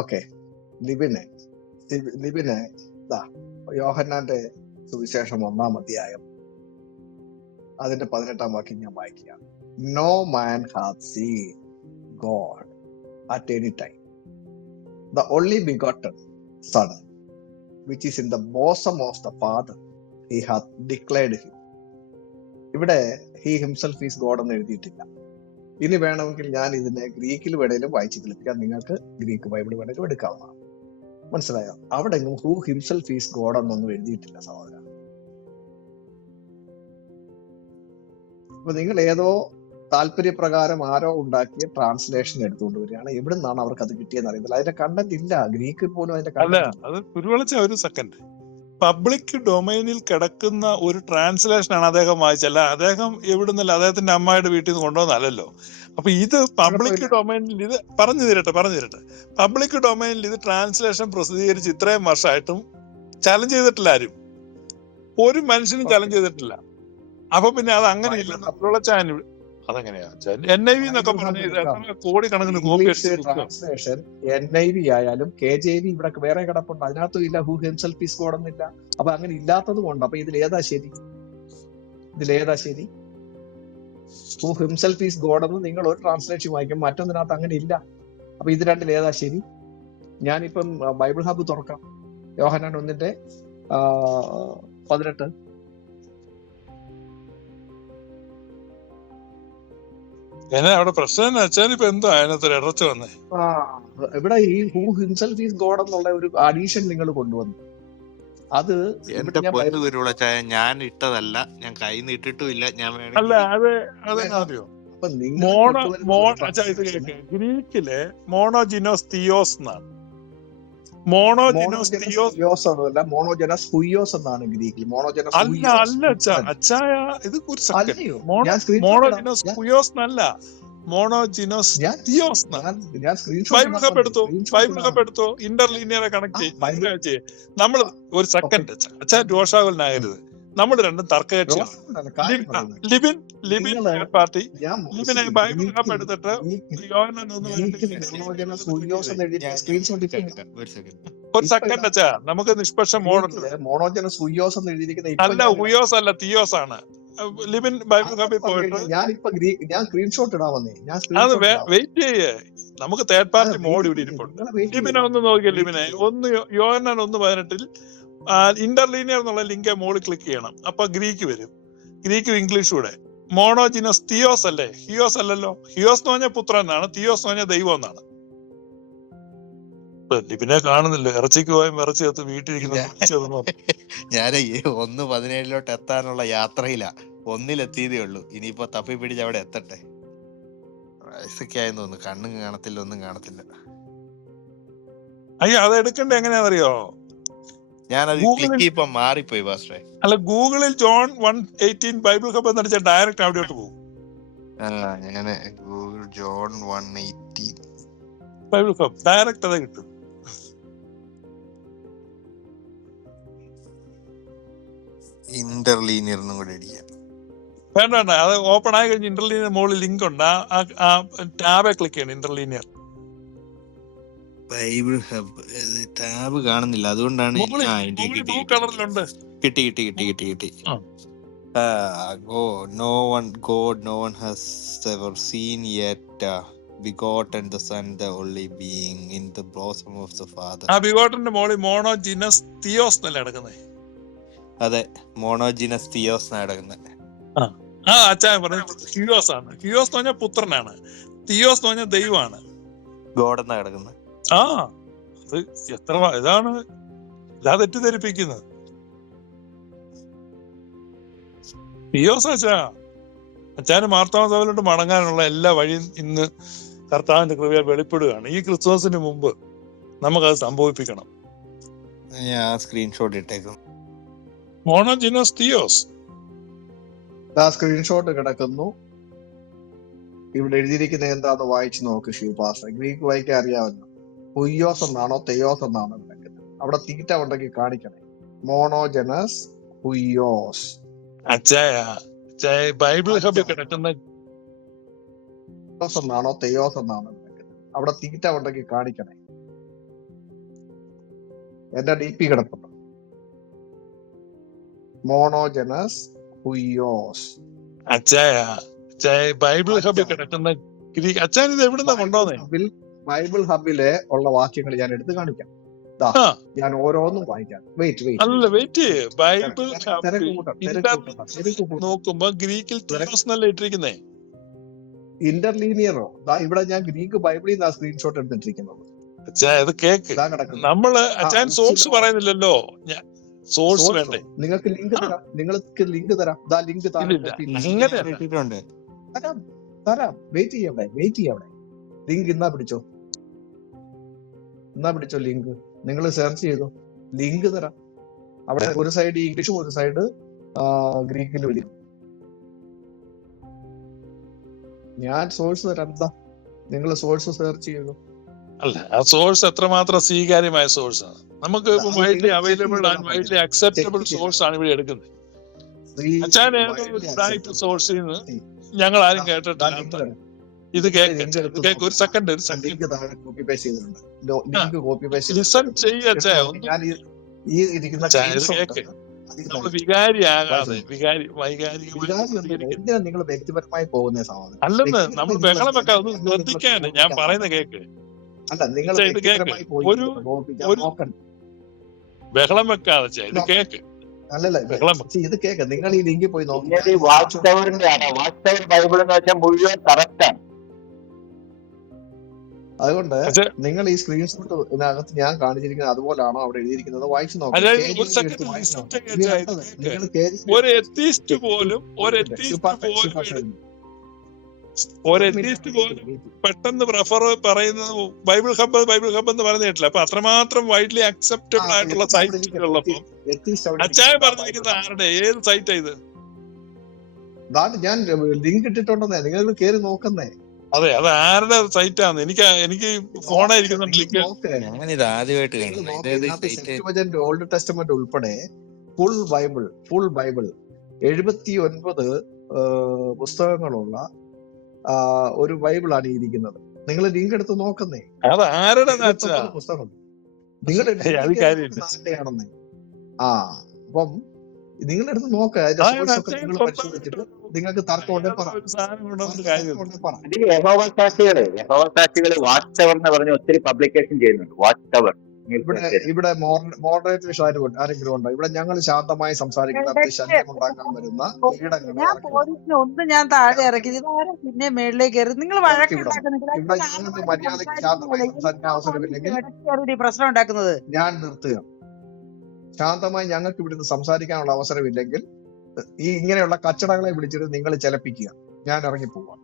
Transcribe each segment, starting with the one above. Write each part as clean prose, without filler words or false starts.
Okay. ലിബിനെ ലിബിനെ ദാ യോഹന്നാന്റെ സുവിശേഷം 1-ാം അധ്യായം അതിന്റെ 18-ാം വാക്യം ഞാൻ വായിക്കുകയാണ്. No man hath seen God at any time, the only begotten Son which is in the bosom of the Father, he hath declared him. ഇവിടെ ഹി ഹിംസെൽഫ് ഈസ് ഗോഡ് എന്ന് എഴുതിയിട്ടില്ല. ഇനി വേണമെങ്കിൽ ഞാൻ ഇതിനെ ഗ്രീക്കിൽ വേണേലും വായിച്ച് കേൾപ്പിക്കാം. നിങ്ങൾക്ക് ഗ്രീക്ക് ബൈബിൾ വേണേലും എടുക്കാവുന്നതാണ്. മനസ്സിലായോ? അവിടെ ഹൂ ഹിംസെൽഫ് ഈസ് ഗോഡ് എന്നൊന്നും എഴുതിയിട്ടില്ല സഹോദര. അപ്പൊ നിങ്ങൾ ഏതോ താല്പര്യപ്രകാരം ആരോ ഉണ്ടാക്കിയ ട്രാൻസ്ലേഷൻ എടുത്തുകൊണ്ട് വരികയാണ്. എവിടെ നിന്നാണ് അവർക്ക് അത് കിട്ടിയെന്ന് അറിയത്തില്ല. അതിന്റെ കണ്ടന്റ് ഇല്ല, ഗ്രീക്കിൽ പോലും അതിന്റെ അല്ല, കണ്ടന്റ് ഇല്ല. അത് കുരുവിളച്ച ഒരു സെക്കൻഡ്. പബ്ലിക് ഡൊമൈനിൽ കിടക്കുന്ന ഒരു ട്രാൻസ്ലേഷൻ ആണ് അദ്ദേഹം വായിച്ചല്ല. അദ്ദേഹം എവിടുന്നല്ല, അദ്ദേഹത്തിന്റെ അമ്മയുടെ വീട്ടിൽ നിന്ന് കൊണ്ടുവന്നല്ലോ. അപ്പൊ ഇത് പബ്ലിക് കുഴപ്പമില്ല. ഡൊമൈനിൽ, ഇത് പറഞ്ഞു തരട്ടെ. പബ്ലിക് ഡൊമൈനിൽ ഇത് ട്രാൻസ്ലേഷൻ പ്രസിദ്ധീകരിച്ച് ഇത്രയും വർഷമായിട്ടും ചലഞ്ച് ചെയ്തിട്ടില്ല ആരും. ഒരു മനുഷ്യനും ചലഞ്ച് ചെയ്തിട്ടില്ല. അപ്പൊ പിന്നെ അത് അങ്ങനെയില്ല. അതെങ്ങനെയാ NIV എന്നൊക്കെ പറഞ്ഞ എത്ര കോടിക്കണക്കിന് കോപ്പി ഇംഗ്ലീഷ് ട്രാൻസ്ലേഷൻ NIV ആയാലും KJV ഇവിടെ വേറെ കിടപ്പുണ്ട്. അതിനകത്തും ഇല്ല ഹൂ ഹിംസെൽഫ് ഈസ് ഗോഡ് എന്നില്ല. അപ്പൊ അങ്ങനെ ഇല്ലാത്തത് കൊണ്ട് അപ്പൊ ഇതിലേതാ ശരി? ഹൂ ഹിംസെൽഫ് ഈസ് ഗോഡ് എന്ന് നിങ്ങൾ ഒരു ട്രാൻസ്ലേഷൻ വായിക്കും, മറ്റൊന്നിനകത്ത് അങ്ങനെ ഇല്ല. അപ്പൊ ഇത് രണ്ടിൽ ഏതാ ശരി? ഞാനിപ്പം ബൈബിൾ ഹബ് തുറക്കാം. യോഹന്നാൻ 1:18. അവിടെ പ്രശ്നം എന്ന് വെച്ചാൽ ഇപ്പൊ എന്തോ അതിനകത്ത് ഇടർച്ച വന്നേ. ഇവിടെ ഈ ഹൂ ഹിംസെൽഫ് ഈസ് ഗോഡ് എന്നുള്ള ഒരു അഡീഷൻ നിങ്ങൾ കൊണ്ടുവന്നു. അത് എന്റെ പൊന്നു കുരുവിളച്ചായ ഞാൻ ഇട്ടതല്ല, ഞാൻ കൈ നീട്ടിട്ടുമില്ല. ഞാൻ അല്ല, അതെന്നറിയോ, ഗ്രീക്കില് മോണോജിനോസ് തിയോസ് എന്നാണ്. മോണോജിനോസ് തിയോസ് എന്നല്ല, മോണോജനസ് ഹുയോസ് എന്നാണ് ഗ്രീക്കിൽ. മോണോജനസ് അല്ല അച്ചായ, ഇത് ഒരു സെക്കൻഡ്. മോണോജിനോസ് ഹുയോസ് എന്നല്ല, മോണോജിനോസ് തിയോസ്. ബൈബിൾ കപ്പ് എടുത്തോ, ഇന്റർലീനിയറെ കണക്ട് ചെയ്യും. നമ്മൾ ഒരു സെക്കൻഡ് അച്ഛാ, രോഷാകുലനാകരുത്. നമ്മൾ രണ്ടും തർക്കകക്ഷിയാണ്. ലിബിൻ പാർട്ടി, ലിബിനെ ബൈബിൾ കപ്പ് എടുത്തിട്ട് ഒരു സെക്കൻഡ് അച്ഛാ, നമുക്ക് നിഷ്പക്ഷ മോഡുണ്ട്. അല്ല, ഹുയോസ് അല്ല, തിയോസ് ആണ്. ലിബിൻ ബൈബിൾ കപ്പിൽ പോയിട്ട് അത് വെയിറ്റ് ചെയ്യേ, നമുക്ക് തേർഡ് പാർട്ടി മോഡ് ഇവിടെ ഇരിപ്പുണ്ട്. ലിബിനെ ഒന്ന് നോക്കിയ, ലിബിനെ ഒന്ന് യോഹന്നാൻ 1:18 ഇന്റർലീനിയർ എന്നുള്ള ലിങ്ക് മോളിൽ ക്ലിക്ക് ചെയ്യണം. അപ്പൊ ഗ്രീക്ക് വരും, ഗ്രീക്കും ഇംഗ്ലീഷും കൂടെ. മോണോജിനസ് തിയോസ് അല്ലേ, ഹിയോസ് അല്ലല്ലോ. ഹിയോസ് എന്ന് പറഞ്ഞാൽ പുത്രൻ എന്നാണ്, തിയോസ് എന്ന് പറഞ്ഞാൽ ദൈവം എന്നാണ്. ലിബിനെ കാണുന്നില്ല, ഇറച്ചിക്ക് പോയും ഇറച്ചി എത്ത് വീട്ടിലിരിക്കുന്ന. ഞാൻ 1:17 എത്താനുള്ള യാത്രയിലാ. 1-ലെത്തിയതേ ഉള്ളൂ. ഇനിയിപ്പോ തപ്പി പിടിച്ച് അവിടെ എത്തട്ടെ. വയസ്സൊക്കെയായെന്ന് തോന്നുന്നു, കണ്ണും കാണത്തില്ല, ഒന്നും കാണത്തില്ല. അയ്യോ, അത് എടുക്കണ്ടേ എങ്ങനെയാണെന്നറിയോ? ഞാനത് ക്ലിക്ക് ഇപ്പൊ മാറിപ്പോയി പാസ്റ്ററെ. അല്ല, ഗൂഗിളിൽ ജോൺ 1:18 ബൈബിൾ ഹബ് എന്നടിച്ചാൽ ഡയറക്റ്റ് അവിടോട്ട് പോകും. ഞാന് Google John 1:18 Bible hub direct അതെ കിട്ടും. ഇന്റർലീനിയർ എന്നും കൂടെ അടിക്കാം. വേണ്ട, അത് ഓപ്പൺ ആയി കഴിഞ്ഞ് ഇന്റർലീനിയർ മുകളിൽ ലിങ്ക് ഉണ്ട്. ആ ടാബെ ക്ലിക്ക് ചെയ്യണം, ഇന്റർലീനിയർ ബൈബിൾ ഹബ് ടാബ് കാണുന്നില്ല, അതുകൊണ്ടാണ്. കളറിലുണ്ട്. കിട്ടി. No one has ever seen yet, begotten the Son, the only being in the bosom of the Father. ആ ബിഗോട്ടന്റെ മോളിൽ മോണോജിനസ് തിയോസ് എന്നല്ലേ കിടക്കുന്നത്? അതെ, മോണോജിനസ് തിയോസ് എന്നാണ് കിടക്കുന്നത്. അച്ഛൻ പറഞ്ഞത് ഹ്യൂയോസ് ആണ്. ഹ്യൂയോസ് എന്ന് പറഞ്ഞാൽ പുത്രനാണ്, തിയോസ് എന്ന് പറഞ്ഞാൽ ദൈവമാണ്. ഗോഡ് എന്നാ കിടക്കുന്നത്. അത് എത്ര ഇതാണ് ഇതാ തെറ്റിദ്ധരിപ്പിക്കുന്നത്. തിയോസ് അച്ഛന് മാർത്തോമാ സഭയിലോട്ട് മടങ്ങാനുള്ള എല്ലാ വഴിയും ഇന്ന് കർത്താവിന്റെ കൃപയാൽ വെളിപ്പെടുകയാണ്. ഈ ക്രിസ്മസിന് മുമ്പ് നമുക്കത് സംഭവിപ്പിക്കണം. ഞാൻ സ്ക്രീൻഷോട്ട് ഇട്ടേക്കും. മോണോജിനോസ് തിയോസ് സ്ക്രീൻഷോട്ട് കിടക്കുന്നു. ഇവിടെ എഴുതിയിരിക്കുന്നത് എന്താന്ന് വായിച്ചു നോക്ക് ശിവപാസ. ഗ്രീക്ക് വായിക്കാൻ അറിയാമല്ലോ. ഹുയോസ് എന്നാണോ തെയോസ് എന്നാണോ കിടക്കുന്നത്? അവിടെ തീറ്റ ഉണ്ടെങ്കിൽ കാണിക്കണേ. മോണോജനസ് ഹുയോസ് ബൈബിൾ ഹബ് കിടക്കുന്ന എന്നാണോ തെയോസ് എന്നാണോ കിടക്കുന്നത്? അവിടെ തീറ്റ ഉണ്ടെങ്കിൽ കാണിക്കണേ. എന്റെ DP കിടപ്പുണ്ട്. മോണോജനസ് ഹുയോസ്. അച്ചായ ബൈബിൾ ഹബിൽ അച്ഛാ, കിടക്കുന്ന ഗ്രീക്ക് അച്ഛൻ ഇത് എവിടുന്ന കൊണ്ടുവന്നേ? ബൈബിൾ ഹബിലെ ഉള്ള വാക്യങ്ങൾ ഞാൻ എടുത്ത് കാണിക്കാം. ദാ, ആ ഞാൻ ഓരോന്നും വായിക്കാം. അല്ല വെയിറ്റ് ബൈബിൾ തിരക്ക് ഹബിൽ കൂട്ടണ്ട. നോക്കുമ്പോ ഗ്രീക്കിൽ തിയോസ് എന്നല്ലേ ഇട്ടിരിക്കുന്നേ? ഇന്റർലീനിയറോ? ദാ ഇവിടെ ഞാൻ ഗ്രീക്ക് ബൈബിളിൽ നിന്ന് സ്ക്രീൻഷോട്ട് എടുത്തിട്ടിരിക്കുന്നത്. അച്ഛാ ഇത് കേക്ക്. ഇതാ കിടക്കുന്നത്. നമ്മള് അച്ഛൻ സോഴ്സ് പറയുന്നില്ലല്ലോ. സോഴ്സ് വേണ്ടേ? നിങ്ങൾക്ക് ലിങ്ക് തരാം. ദാ ലിങ്ക് ഇല്ലില്ല, അങ്ങനെയല്ല. ഇട്ടിട്ടുണ്ട്. തരാം. വെയിറ്റ് ചെയ്യവിടെ. ലിങ്ക് എന്നാ പിടിച്ചോ ലിങ്ക്. നിങ്ങൾ സെർച്ച് ചെയ്തോ, ലിങ്ക് തരാം. അവിടെ ഒരു സൈഡ് ഇംഗ്ലീഷും ഒരു സൈഡ് ഗ്രീക്കിലും വരും. ഞാൻ സോഴ്സ് തരാം. എന്താ നിങ്ങൾ സോഴ്സ് സെർച്ച് ചെയ്തു. അല്ല, ആ സോഴ്സ് എത്രമാത്രം സ്വീകാര്യമായ സോഴ്സ് ആണ്. നമുക്ക് widely available and widely acceptable source ആണ് ഇവിടെ എടുക്കുന്നത്. അച്ഛൻ ഏതോ സോഴ്സിൽ നിന്ന് ഞങ്ങൾ ആരും കേട്ടിട്ടില്ല. ഇത് കേക്ക്. ഒരു സെക്കൻഡ് ലിസൺ ചെയ്യച്ചാ. ഈ ഇരിക്കുന്ന നമ്മൾ വികാരിയാകാതെ എന്തിനാ നിങ്ങൾ വ്യക്തിപരമായി പോകുന്ന സാധനം? അല്ലെന്ന് നമ്മൾ ബഹളം വെക്കാതെ ഒന്ന് ശ്രദ്ധിക്കാണ് ഞാൻ പറയുന്ന കേക്ക്. അല്ല, നിങ്ങൾ ബഹളം വെക്കാതെ ഇത് കേക്ക്. അല്ലല്ല, ഇത് കേക്ക്. നിങ്ങൾ ഈ ലിങ്കിൽ പോയി നോക്കി. വാച്ച് ടവറിന്റെ ആണ്. വാച്ച് ടവർ ബൈബിൾ എന്ന് വെച്ചാൽ മുഴുവൻ കറക്റ്റ് ആണ്. അതുകൊണ്ട് നിങ്ങൾ ഈ സ്ക്രീൻഷോട്ട് ഇതിനകത്ത് ഞാൻ കാണിച്ചിരിക്കുന്നത് അതുപോലാണോ അവിടെ എഴുതിയിരിക്കുന്നത്? വായിച്ചു നോക്കാം. ഒരു എത്തീസ്റ്റ് പോലും പെട്ടെന്ന് പ്രിഫർ പറയുന്നത് ബൈബിൾ ഹബ് എന്ന് പറഞ്ഞു കേട്ടില്ല. അപ്പൊ അത്രമാത്രം വൈഡ്ലി അക്സെപ്റ്റബിൾ ആയിട്ടുള്ള സൈറ്റുകളുള്ളപ്പോ അച്ചായ പറഞ്ഞിരിക്കുന്ന ആരുടെ ഏത് സൈറ്റാ ഇത്? ഞാൻ ലിങ്ക് ഇട്ടിട്ടുണ്ടെന്നേ, നിങ്ങൾ കയറി നോക്കുന്നേ. അതെ, അത് ആരുടെ സൈറ്റാണ്? എനിക്ക് ഫോണായിരിക്കുന്നുണ്ട് ലിങ്ക്. ഞാനിത് ആദ്യമായിട്ട് കാണുന്നത്. ഓൾഡ് ടെസ്റ്റമെന്റ് ഉൾപ്പെടെ ഫുൾ ബൈബിൾ 79 പുസ്തകങ്ങളുള്ള ഒരു ബൈബിളാണ് ഇരിക്കുന്നത്. നിങ്ങൾ ലിങ്ക് എടുത്ത് നോക്കുന്നേ. അത് ആരുടെ പുസ്തകം നിങ്ങളുടെ ആണെന്നേ. അപ്പം നിങ്ങളെടുത്ത് നോക്കുക. നിങ്ങൾ പരിശോധിച്ചിട്ട് നിങ്ങൾക്ക് തർക്കമുണ്ടെ പറ. യഹോവ സാക്ഷികള് വാച്ച് ടവർ എന്ന് പറഞ്ഞ ഒത്തിരി പബ്ലിക്കേഷൻ ചെയ്യുന്നുണ്ട്. വാച്ച് ടവർ ഇവിടെ മോഡറേറ്റേഴ്സ് ആരെങ്കിലും ഉണ്ടോ? ഇവിടെ ഞങ്ങൾ ശാന്തമായി സംസാരിക്കുന്നത് ശല്യമുണ്ടാക്കാൻ വരുന്ന ഒന്ന് ഞാൻ താഴെ ഇറക്കി പിന്നെ മേളിലേക്ക് കയറി. നിങ്ങൾ ഇവിടെ ഞങ്ങൾക്ക് മര്യാദയ്ക്ക് ശാന്തമായി സംസാരിക്കാൻ അവസരമില്ലെങ്കിൽ പ്രശ്നം ഉണ്ടാക്കുന്നത് ഞാൻ നിർത്തുക. ശാന്തമായി ഞങ്ങൾക്ക് ഇവിടുന്ന് സംസാരിക്കാനുള്ള അവസരമില്ലെങ്കിൽ ഈ ഇങ്ങനെയുള്ള കച്ചടകളെ വിളിച്ചിട്ട് നിങ്ങൾ ചലപ്പിക്കുക. ഞാൻ ഇറങ്ങി പോവാം.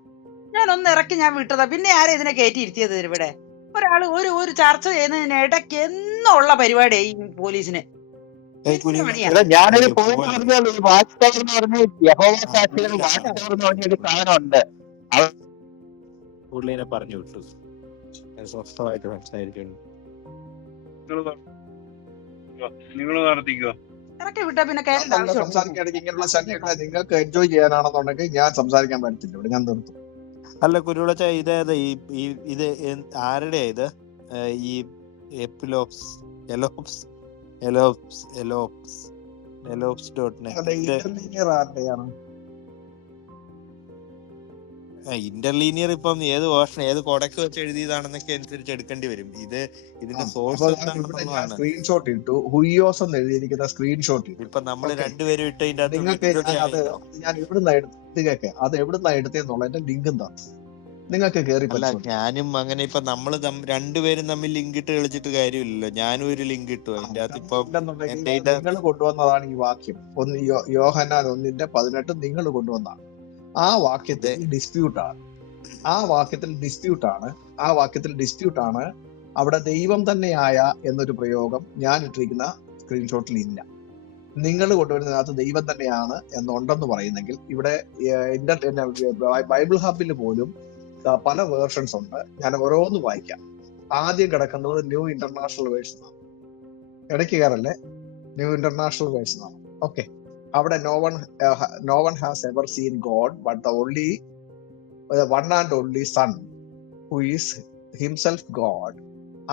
ഞാൻ ഒന്ന് ഇറക്കി ഞാൻ വിട്ടതാ. പിന്നെ ആരാ ഇതിനെ കയറ്റിയിരുത്തിയത്? ഇവിടെ ഒരാള് ഒരു ചർച്ച ചെയ്യുന്നതിന് ഇടയ്ക്ക് എന്നുള്ള പരിപാടി ഈ പോലീസിന്. ഞാനൊരു പോയിന്റ് പറഞ്ഞാൽ വാച്ച് ടവർ എന്ന് പറഞ്ഞ യഹോവ സാക്ഷികൾ വാച്ച് ടവർ എന്ന് പറഞ്ഞൊരു സാധനമുണ്ട്. പുള്ളിനെ പറഞ്ഞു വിട്ടു. സ്വസ്ഥമായിട്ട് സംസാരിക്കുന്നു. നിങ്ങൾ നടത്തിക്കോ. ഇറക്കി വിട്ടാ പിന്നെ സംസാരിക്കുകയാണെങ്കിൽ ഇങ്ങനെയുള്ള ശല്യങ്ങളെ നിങ്ങൾക്ക് എൻജോയ് ചെയ്യാനാണെന്നുണ്ടെങ്കിൽ ഞാൻ സംസാരിക്കാൻ പറ്റത്തില്ല. ഇവിടെ ഞാൻ നിർത്തും. അല്ല കുരുവിളച്ച, ഇതേതാ ഇത് ആരുടെയാ ഇത്? ഈ ഇന്റർലീനിയർ ഇപ്പം ഏത് വേർഷൻ ഏത് കൊടക്ക് വെച്ച് എഴുതിയതാണെന്നൊക്കെ അനുസരിച്ച് എടുക്കേണ്ടി വരും. ഇതിന്റെ സോഴ്സ് സ്ക്രീൻഷോട്ട് ഇട്ടു. ഹുയോസ് എന്ന് എഴുതിയിരിക്കുന്ന സ്ക്രീൻഷോട്ട് ഇപ്പൊ നമ്മള് രണ്ടുപേരും ഇട്ടതിന്റെ ഞാൻ എവിടുന്ന എടുത്തേക്കെ അത് എവിടുന്ന എടുത്തേന്നുള്ളതിന്റെ ലിങ്ക് എന്താ നിങ്ങൾക്ക് കയറി. ഞാനും അങ്ങനെ ഇപ്പൊ നമ്മള് രണ്ടുപേരും തമ്മിൽ ലിങ്ക് ഇട്ട് കളിച്ചിട്ട് കാര്യമില്ലല്ലോ. ഞാനും ഒരു ലിങ്ക് ഇട്ടു. അതിന്റെ അകത്ത് ഇപ്പൊ നിങ്ങൾ കൊണ്ടുവന്നതാണ് ഈ വാക്യം. യോഹന്നാൻ 1:18 നിങ്ങൾ കൊണ്ടുവന്നതാണ്. ആ വാക്യത്തിൽ ഡിസ്പ്യൂട്ടാണ്. അവിടെ ദൈവം തന്നെയായ എന്നൊരു പ്രയോഗം ഞാൻ ഇട്ടിരിക്കുന്ന സ്ക്രീൻഷോട്ടിൽ ഇല്ല. നിങ്ങൾ കൊണ്ടുവരുന്നതിനകത്ത് ദൈവം തന്നെയാണ് എന്നുണ്ടെന്ന് പറയുന്നെങ്കിൽ ഇവിടെ ബൈബിൾ ഹബിൽ പോലും പല വേർഷൻസ് ഉണ്ട്. ഞാൻ ഓരോന്ന് വായിക്കാം. ആദ്യം കിടക്കുന്നത് ന്യൂ ഇന്റർനാഷണൽ വേർഷൻ ആണ്. ഇടയ്ക്ക് കയറല്ലേ, ന്യൂ ഇന്റർനാഷണൽ വേർഷൻ ആണ്. ഓക്കെ, അവിടെ no one has ever seen God but the one and only Son who is himself God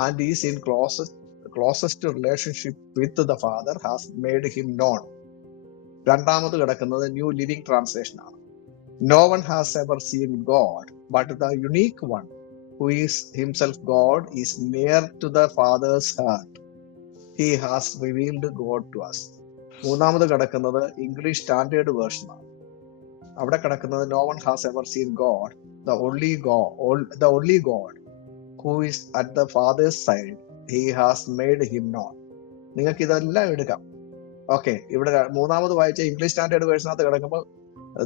and is in closest closest relationship with the Father has made him known. രണ്ടാമത് കിടക്കുന്നത് new living translation ആണ്. No one has ever seen God, but the unique one, who is himself God, is near to the Father's heart. He has revealed God to us. മൂന്നാമത് കിടക്കുന്നത് English standard version ആണ്. അവിടെ കിടക്കുന്നത് no one has ever seen God, the only God, who is at the Father's side. He has made him known. നിങ്ങൾക്ക് ഇതെല്ലാം എടുക്കാം. Okay, ഇവിടെ മൂന്നാമത് വായിച്ച ഇംഗ്ലീഷ് സ്റ്റാൻഡേർഡ് വേർഷനകത്ത് കിടക്കുമ്പോൾ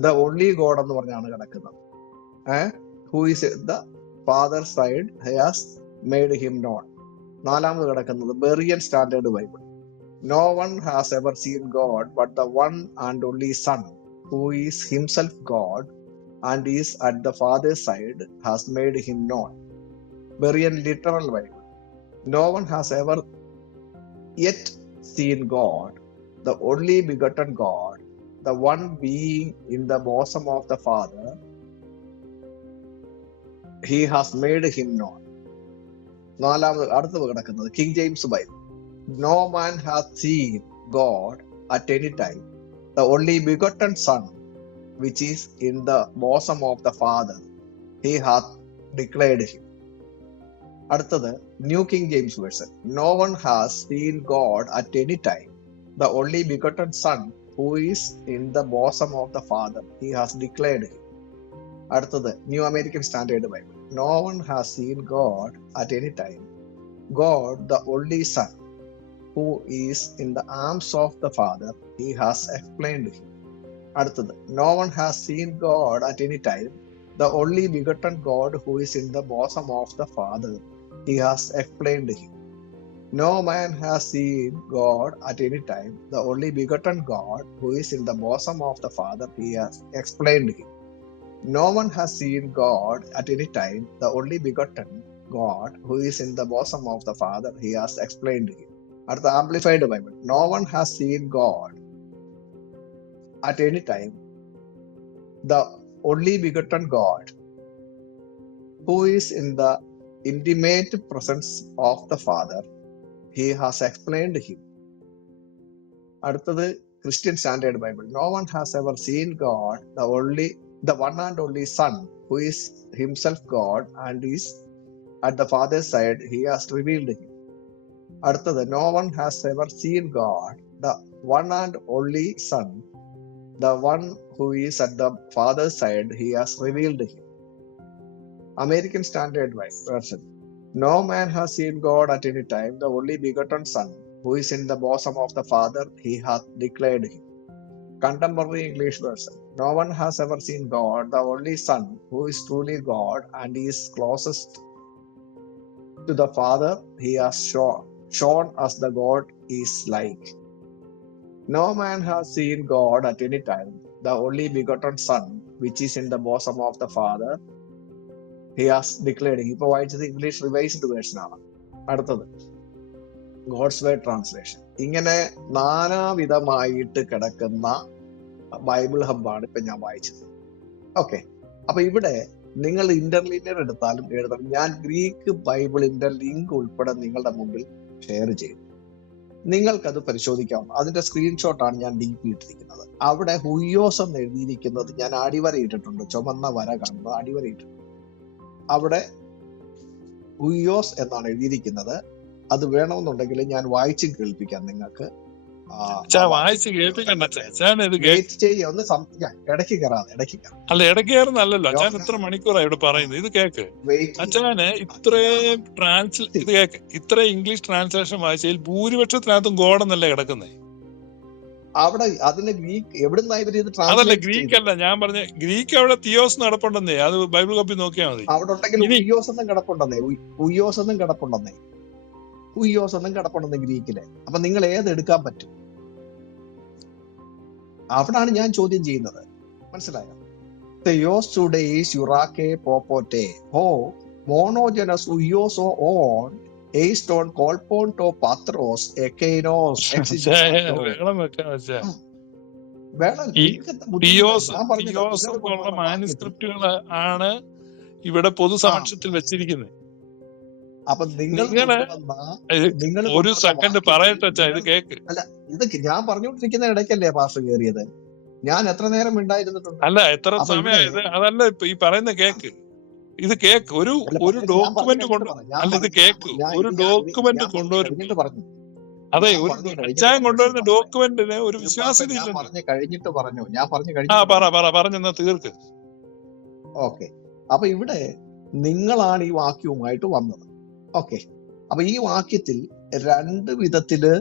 ദ ഓൺലി ഗോഡ് എന്ന് പറഞ്ഞാണ് കിടക്കുന്നത്. Who is the father side has made him known. നാലാമത് കിടക്കുന്നത് Berean standard Bible. No one has ever seen God but the one and only son, who is himself God and is at the father side, has made him known. Berean literal Bible. No one has ever yet seen God, the only begotten God, the one being in the bosom of the Father, he has made him known. അടുത്തത് കിടക്കുന്നത് king James Bible. No man hath seen God at any time, the only begotten Son, which is in the bosom of the Father, he hath declared him. അടുത്തത് new king James version. No one has seen God at any time, the only begotten Son, who is in the bosom of the Father, he has declared him. അടുത്തത് new American standard Bible. No one has seen God at any time, God the only Son, who is in the arms of the Father, he has explained him. അടുത്തത് No one has seen God at any time, the only begotten God, who is in the bosom of the Father, he has explained him. No man has seen God at any time, the only begotten God, who is in the bosom of the Father, he has explained him. No one has seen God at any time, the only begotten God, who is in the bosom of the Father, he has explained him. At the Amplified Bible, no one has seen God at any time, the only begotten God, who is in the intimate presence of the Father, he has explained him. അടുത്തത് Christian standard Bible. No one has ever seen God, the one and only Son, who is himself God and is at the Father's side, he has revealed him. അടുത്തത് No one has ever seen God, the one and only Son, the one who is at the Father's side, he has revealed him. American Standard Version. No man has seen God at any time, the only begotten Son, who is in the bosom of the Father, he hath declared him. Contemporary English Version. No one has ever seen God, the only Son, who is truly God and is closest to the Father, he has shown us the God is like. No man has seen God at any time, the only begotten Son, which is in the bosom of the Father, he has declared. ഇപ്പൊ വായിച്ചത് English revised version ആണ്. അടുത്തത് God's word translation. ഇങ്ങനെ നാനാവിധമായിട്ട് കിടക്കുന്ന Bible ഹബ്ബാണ് ഇപ്പൊ ഞാൻ വായിച്ചത്. Okay, അപ്പൊ ഇവിടെ നിങ്ങൾ ഇന്റർലീനിയർ എടുത്താലും എഴുതാലും ഞാൻ ഗ്രീക്ക് ബൈബിളിന്റെ ലിങ്ക് ഉൾപ്പെടെ നിങ്ങളുടെ മുമ്പിൽ ഷെയർ ചെയ്തു. നിങ്ങൾക്കത് പരിശോധിക്കാവുന്ന അതിന്റെ സ്ക്രീൻഷോട്ടാണ് ഞാൻ DP ഇട്ടിരിക്കുന്നത്. അവിടെ ഹുയോസ് എന്ന് എഴുതിയിരിക്കുന്നത് ഞാൻ അടിവരയിട്ടിട്ടുണ്ട്. ചുമന്ന വര കാണുന്നത് അടിവരയിട്ടിട്ടുണ്ട്. അവിടെ ഹുയോസ് എന്നാണ് എഴുതിയിരിക്കുന്നത്. അത് വേണമെന്നുണ്ടെങ്കിൽ ഞാൻ വായിച്ച് കേൾപ്പിക്കാം നിങ്ങൾക്ക്. വായിച്ച് കേൾപ്പിക്കണ്ട വെയിറ്റ് ചെയ്യുക, ഒന്ന് ഇടയ്ക്ക് കയറാതെ അല്ല ഇടയ്ക്ക് കയറുന്നല്ലോ. അച്ഛൻ ഇത്ര മണിക്കൂറാണ് ഇവിടെ പറയുന്നത്. ഇത് കേക്ക് അച്ഛന് ഇത്രയും ഇത് കേക്ക് ഇത്രയും ഇംഗ്ലീഷ് ട്രാൻസ്ലേഷൻ വായിച്ചതിൽ ഭൂരിപക്ഷത്തിനകത്തും ഗോഡെന്നല്ലേ കിടക്കുന്നത്. അവിടെ അതിന് ഗ്രീക്ക് എവിടുന്നായി അതല്ല ഗ്രീക്ക് അല്ല ഞാൻ പറഞ്ഞ ഗ്രീക്ക് അവിടെ തിയോസ് നടപ്പുണ്ടെന്നേ. അത് ബൈബിൾ കോപ്പി നോക്കിയാൽ മതി. അവിടെ ഉണ്ടെങ്കിൽ ഉയ്യോസ് എന്നും കിടപ്പുണ്ടെന്നേ ഗ്രീക്കില്. അപ്പൊ നിങ്ങൾ ഏത് എടുക്കാൻ പറ്റും? അവിടാണ് ഞാൻ ചോദ്യം ചെയ്യുന്നത്. മനസ്സിലായോ? Theos Judaeis Urake Popote Ho Monogenes Uioso on Eiston Colponto Patros Ekeinos മാനുസ്ക്രിപ്റ്റുകൾ ആണ് ഇവിടെ പൊതുസമക്ഷത്തിൽ വെച്ചിരിക്കുന്നത്. അപ്പൊ നിങ്ങൾ നിങ്ങള് നിങ്ങൾ ഒരു സെക്കൻഡ് പറയട്ടെ അച്ഛാ, ഇത് കേക്ക്. അല്ല, ഇത് ഞാൻ പറഞ്ഞുകൊണ്ടിരിക്കുന്ന ഇടയ്ക്കല്ലേ പാസ്റ്റർ കയറിയത്? ഞാൻ എത്ര നേരം ഉണ്ടായിരുന്നിട്ടുണ്ട്? അല്ല, എത്ര അപ്പൊ ഇവിടെ സമയമായത് അതല്ല ഇപ്പൊ ഈ പറയുന്ന കേക്ക്. ഇത് കേക്ക് ഒരു ഡോക്യുമെന്റ് കൊണ്ട് അല്ല, ഇത് കേക്ക് ഒരു ഡോക്യുമെന്റ് കൊണ്ടുവരുമ്പോൾ പറഞ്ഞു. അതെ, ഒരു അച്ചായം കൊണ്ടുവരുന്ന ഡോക്യുമെന്റിന് ഒരു വിശ്വാസ്യത ഞാൻ ഇല്ലല്ലോ. പറഞ്ഞു കഴിഞ്ഞിട്ട് പറഞ്ഞെന്നാ തീർക്ക്. ഓക്കെ. അപ്പൊ ഇവിടെ നിങ്ങളാണ് ഈ വാക്യവുമായിട്ട് വന്നത്. ഓക്കെ. അപ്പൊ ഈ വാക്യത്തിൽ രണ്ട് വിധത്തില്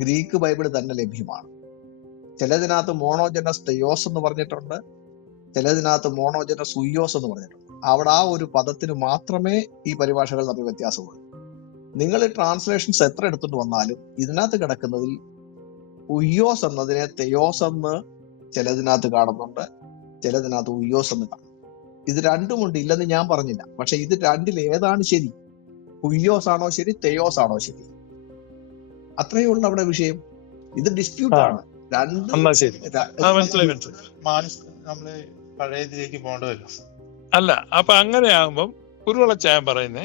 ഗ്രീക്ക് ബൈബിൾ തന്നെ ലഭ്യമാണ്. ചിലതിനകത്ത് മോണോജനസ് തെയോസ് എന്ന് പറഞ്ഞിട്ടുണ്ട്, ചിലതിനകത്ത് മോണോജനസ് ഉയ്യോസ് എന്ന് പറഞ്ഞിട്ടുണ്ട്. അവിടെ ആ ഒരു പദത്തിന് മാത്രമേ ഈ പരിഭാഷകൾ തമ്മിൽ വ്യത്യാസമുള്ളൂ. നിങ്ങൾ ട്രാൻസ്ലേഷൻസ് എത്ര എടുത്തിട്ട് വന്നാലും ഇതിനകത്ത് കിടക്കുന്നതിൽ ഉയ്യോസ് എന്നതിനെ തെയോസ് എന്ന് ചിലതിനകത്ത് കാണുന്നുണ്ട്, ചിലതിനകത്ത് ഉയ്യോസ് എന്ന് കാണും. ഇത് രണ്ടുമുണ്ട്, ഇല്ലെന്ന് ഞാൻ പറഞ്ഞില്ല. പക്ഷെ ഇത് രണ്ടിൽ ഏതാണ് ശരി? ഉയ്യോസ് ആണോ ശരി, തെയോസ് ആണോ ശരി? അത്രയേ ഉള്ളൂ അവിടെ വിഷയം. ഇത് ഡിസ്പ്യൂട്ട് ആണ്. നമ്മള് പഴയതിലേക്ക് പോകണ്ടല്ലോ. അല്ല, അപ്പൊ അങ്ങനെയാകുമ്പം കുരുവളച്ചായം പറയുന്നേ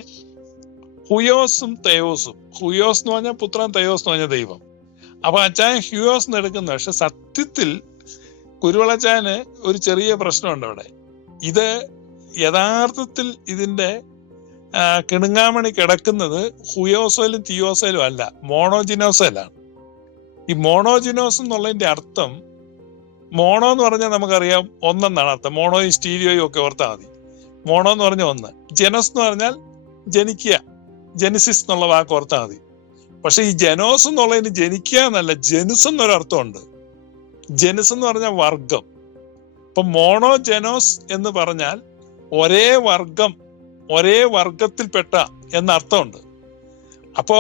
ഹുയോസും തെയോസും. ഹുയോസ് എന്ന് പറഞ്ഞാൽ പുത്രൻ, തെയോസ് എന്ന് പറഞ്ഞാൽ ദൈവം. അപ്പൊ അച്ചായൻ ഹ്യൂയോസ് എന്ന് എടുക്കുന്ന. പക്ഷെ സത്യത്തിൽ കുരുവളച്ചായന് ഒരു ചെറിയ പ്രശ്നമുണ്ട് അവിടെ. ഇത് യഥാർത്ഥത്തിൽ ഇതിന്റെ കിണുങ്ങാമണി കിടക്കുന്നത് ഹുയോസയിലും തിയോസയിലും അല്ല, മോണോജിനോസയിലാണ്. ഈ മോണോജിനോസ് എന്നുള്ളതിന്റെ അർത്ഥം, മോണോ എന്ന് പറഞ്ഞാൽ നമുക്കറിയാം ഒന്നെന്നാണ് അർത്ഥം. മോണോയും സ്റ്റീരിയോയും ഒക്കെ ഓർത്താൽ മതി. മോണോ എന്ന് പറഞ്ഞാൽ ഒന്ന്. ജനസ് എന്ന് പറഞ്ഞാൽ ജനിക്കുക, ജെനിസിസ് എന്നുള്ള വാക്ക് ഓർത്താൽ മതി. പക്ഷെ ഈ ജനോസ് എന്നുള്ളതിന് ജനിക്കുക എന്നല്ല, ജനുസ് എന്നൊരർത്ഥമുണ്ട്. ജനുസ് എന്ന് പറഞ്ഞാൽ വർഗം. ഇപ്പൊ മോണോ ജനോസ് എന്ന് പറഞ്ഞാൽ ഒരേ വർഗം, ഒരേ വർഗത്തിൽപ്പെട്ട എന്ന അർത്ഥമുണ്ട്. അപ്പോ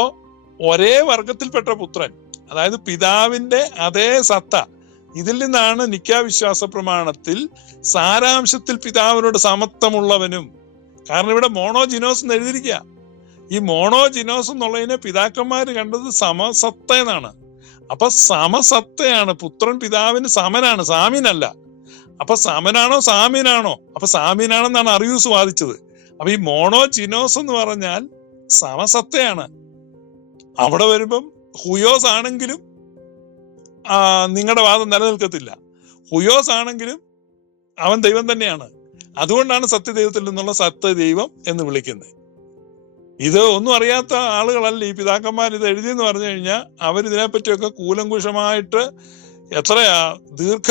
ഒരേ വർഗത്തിൽപ്പെട്ട പുത്രൻ, അതായത് പിതാവിന്റെ അതേ സത്ത. ഇതിൽ നിന്നാണ് നിക്കാവിശ്വാസ പ്രമാണത്തിൽ സാരാംശത്തിൽ പിതാവിനോട് സമത്വമുള്ളവനും. കാരണം ഇവിടെ മോണോജിനോസ് എന്ന് എഴുതിയിരിക്കുക. ഈ മോണോജിനോസ് എന്നുള്ളതിനെ പിതാക്കന്മാര് കണ്ടത് സമസത്ത എന്നാണ്. അപ്പൊ സമസത്തയാണ്. പുത്രൻ പിതാവിന് സമനാണ്, സാമീനല്ല. അപ്പൊ സമനാണോ സാമീനാണോ? അപ്പൊ സാമീനാണെന്നാണ് അറിയൂസ് വാദിച്ചത്. അപ്പൊ ഈ മോണോജിനോസ് എന്ന് പറഞ്ഞാൽ സമസത്തയാണ്. അവിടെ വരുമ്പം ഹുയോസ് ആണെങ്കിലും നിങ്ങളുടെ വാദം നിലനിൽക്കത്തില്ല. ഹുയോസ് ആണെങ്കിലും അവൻ ദൈവം തന്നെയാണ്. അതുകൊണ്ടാണ് സത്യദൈവത്തിൽ നിന്നുള്ള സത്യദൈവം എന്ന് വിളിക്കുന്നത്. ഇത് ഒന്നും അറിയാത്ത ആളുകളല്ല ഈ പിതാക്കന്മാർ ഇത് എഴുതിയെന്ന് പറഞ്ഞു കഴിഞ്ഞാൽ അവരിതിനെപ്പറ്റിയൊക്കെ കൂലങ്കുഷമായിട്ട് എത്രയാ ദീർഘ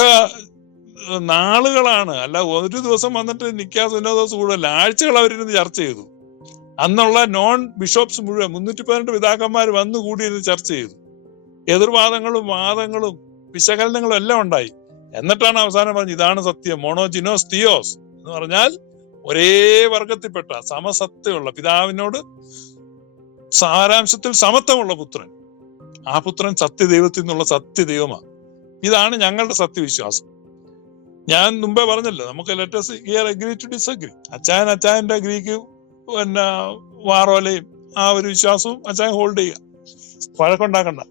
നാളുകളാണ്, അല്ല ഒരു ദിവസം വന്നിട്ട് നിക്കാ സുന്നതോസ് കൂടുതൽ ആഴ്ചകൾ അവരിരുന്ന് ചർച്ച ചെയ്തു. അന്നുള്ള നോൺ ബിഷോപ്സ് മുഴുവൻ 318 പിതാക്കന്മാർ വന്നു കൂടിയിരുന്ന് ചർച്ച ചെയ്തു. എതിർവാദങ്ങളും വാദങ്ങളും വിശകലനങ്ങളും എല്ലാം ഉണ്ടായി. എന്നിട്ടാണ് അവസാനം പറഞ്ഞത് ഇതാണ് സത്യം, മോണോജിനോസ് തിയോസ് എന്ന് പറഞ്ഞാൽ ഒരേ വർഗത്തിൽപ്പെട്ട സമസത്തയുള്ള പിതാവിനോട് സാരാംശത്തിൽ സമത്വമുള്ള പുത്രൻ. ആ പുത്രൻ സത്യദൈവത്തിൽ നിന്നുള്ള സത്യദൈവമാണ്. ഇതാണ് ഞങ്ങളുടെ സത്യവിശ്വാസം. ഞാൻ മുമ്പേ പറഞ്ഞല്ലോ, നമുക്ക് let's here agree to disagree. അച്ചായന്റെ ഗ്രീക്ക് പിന്നെ വാറോലയും ആ ഒരു വിശ്വാസവും അച്ചായൻ ഹോൾഡ് ചെയ്യുക, വഴക്കുണ്ടാക്കണ്ട.